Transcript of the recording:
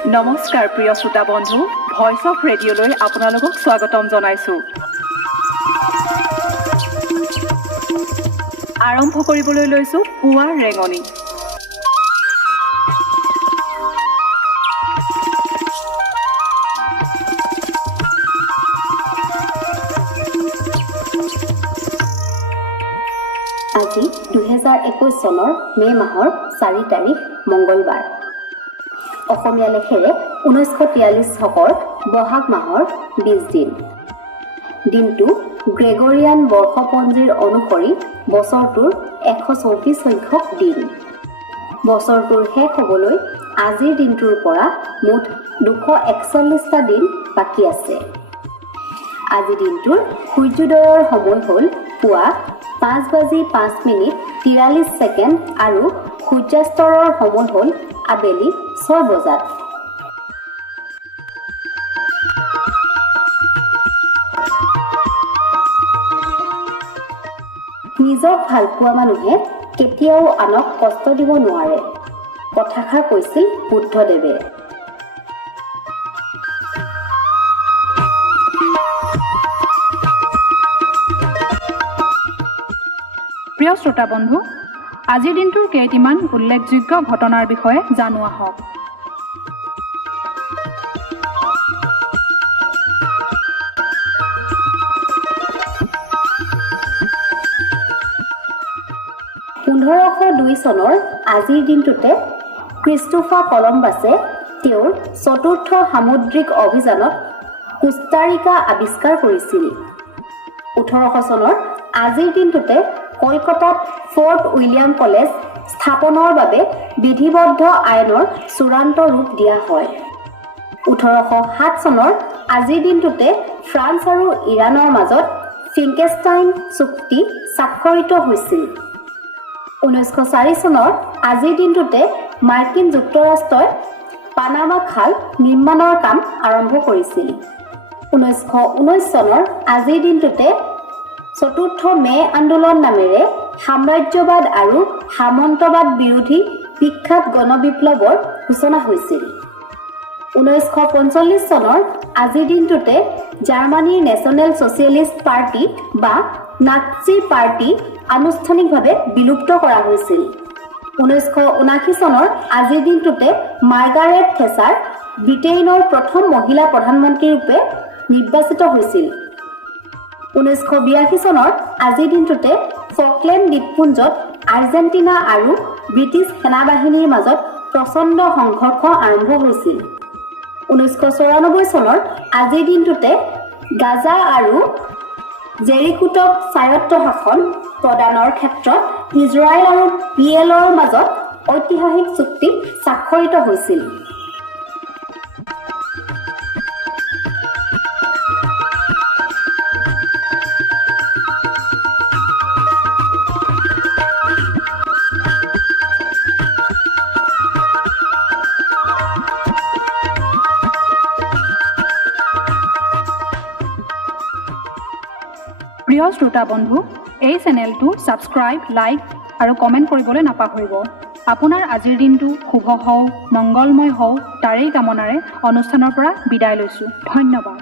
নমস্কাৰ প্ৰিয় শ্ৰোতা বন্ধু, ভইচ অফ ৰেডিঅ'লৈ আপোনালোকক স্বাগতম জনাইছোঁ। আৰম্ভ কৰিবলৈ লৈছোঁ পুৱাৰ ৰেঙনি। আজি 2021 চনৰ মে' মাহৰ 4 তাৰিখ মংগলবাৰ। অসমীয়া লেখেৰে 1943 শকৰ বহাগ মাহৰ 20 দিন। দিনটো গ্ৰেগৰিয়ান বৰ্ষপঞ্জীৰ অনুসৰি বছৰটোৰ 134 সংখ্যক দিন। বছৰটোৰ শেষ হ'বলৈ আজিৰ দিনটোৰ পৰা মুঠ 241টা দিন বাকী আছে। আজি দিনটোৰ সূৰ্যোদয়ৰ সময় হ'ল পুৱা 5:05:43 আৰু সূৰ্যাস্তৰ সময় হ'ল আবেলি 6 বজাত। নিজক ভাল পোৱা মানুহে কেতিয়াও আনক কষ্ট দিব নোৱাৰে, কথাষাৰ কৈছিল বুদ্ধদেৱে। প্ৰিয় শ্ৰোতা বন্ধু, আজিৰ দিনটোৰ কেইটিমান উল্লেখযোগ্য ঘটনাৰ বিষয়ে জানো আহক। (1502 চনৰ আজিৰ দিনটোতে ক্ৰিষ্টোফাৰ কলম্বাছে তেওঁৰ চতুৰ্থ সামুদ্ৰিক অভিযানত কোষ্টাৰিকা আৱিষ্কাৰ কৰিছিল। 1800 চনৰ আজিৰ দিনটোতে কলকাতাত ফৰ্ট উইলিয়াম কলেজ স্থাপনৰ বাবে বিধিবদ্ধ আইনৰ চূড়ান্ত ৰূপ দিয়া হয়। 1807 চনৰ আজিৰ দিনটোতে ফ্ৰান্স আৰু ইৰাণৰ মাজত ফিংকেষ্টাইন চুক্তি স্বাক্ষৰিত হৈছিল। 1904 চনৰ আজিৰ দিনটোতে মাৰ্কিন যুক্তৰাষ্ট্ৰই পানামা খাল নিৰ্মাণৰ কাম আৰম্ভ কৰিছিল। 1919 চনৰ আজিৰ দিনটোতে চতুৰ্থ মে' আন্দোলন নামেৰে সাম্ৰাজ্যবাদ আৰু সামন্তবাদ বিৰোধী বিখ্যাত গণবিপ্লৱৰ সূচনা হৈছিল। 1945 চনৰ আজিৰ দিনটোতে জাৰ্মানীৰ নেশ্যনেল ছ'চিয়েলিষ্ট পাৰ্টি বা নাৎসি পাৰ্টি আনুষ্ঠানিকভাৱে বিলুপ্ত কৰা হৈছিল। 1979 চনৰ আজিৰ দিনটোতে মাৰ্গাৰেট থেচাৰ ব্ৰিটেইনৰ প্ৰথম মহিলা প্ৰধানমন্ত্ৰী ৰূপে নিৰ্বাচিত হৈছিল। 1982 চনৰ আজিৰ দিনটোতে ফকলেণ্ড দ্বীপপুঞ্জত আৰ্জেণ্টিনা আৰু ব্ৰিটিছ সেনাবাহিনীৰ মাজত প্ৰচণ্ড সংঘৰ্ষ আৰম্ভ হৈছিল। 1994 চনৰ আজিৰ দিনটোতে গাজা আৰু জেৰিকোটক স্বায়ত্তশাসন প্ৰদানৰ ক্ষেত্ৰত ইজৰাইল আৰু PLOৰ মাজত ঐতিহাসিক চুক্তি স্বাক্ষৰিত হৈছিল। প্ৰিয় শ্ৰোতা বন্ধু, এই চেনেলটো ছাবস্ক্ৰাইব, লাইক আৰু কমেণ্ট কৰিবলৈ নাপাহৰিব। আপোনাৰ আজিৰ দিনটো শুভ হওক, মংগলময় হওক, তাৰেই কামনাৰে অনুষ্ঠানৰ পৰা বিদায় লৈছোঁ। ধন্যবাদ।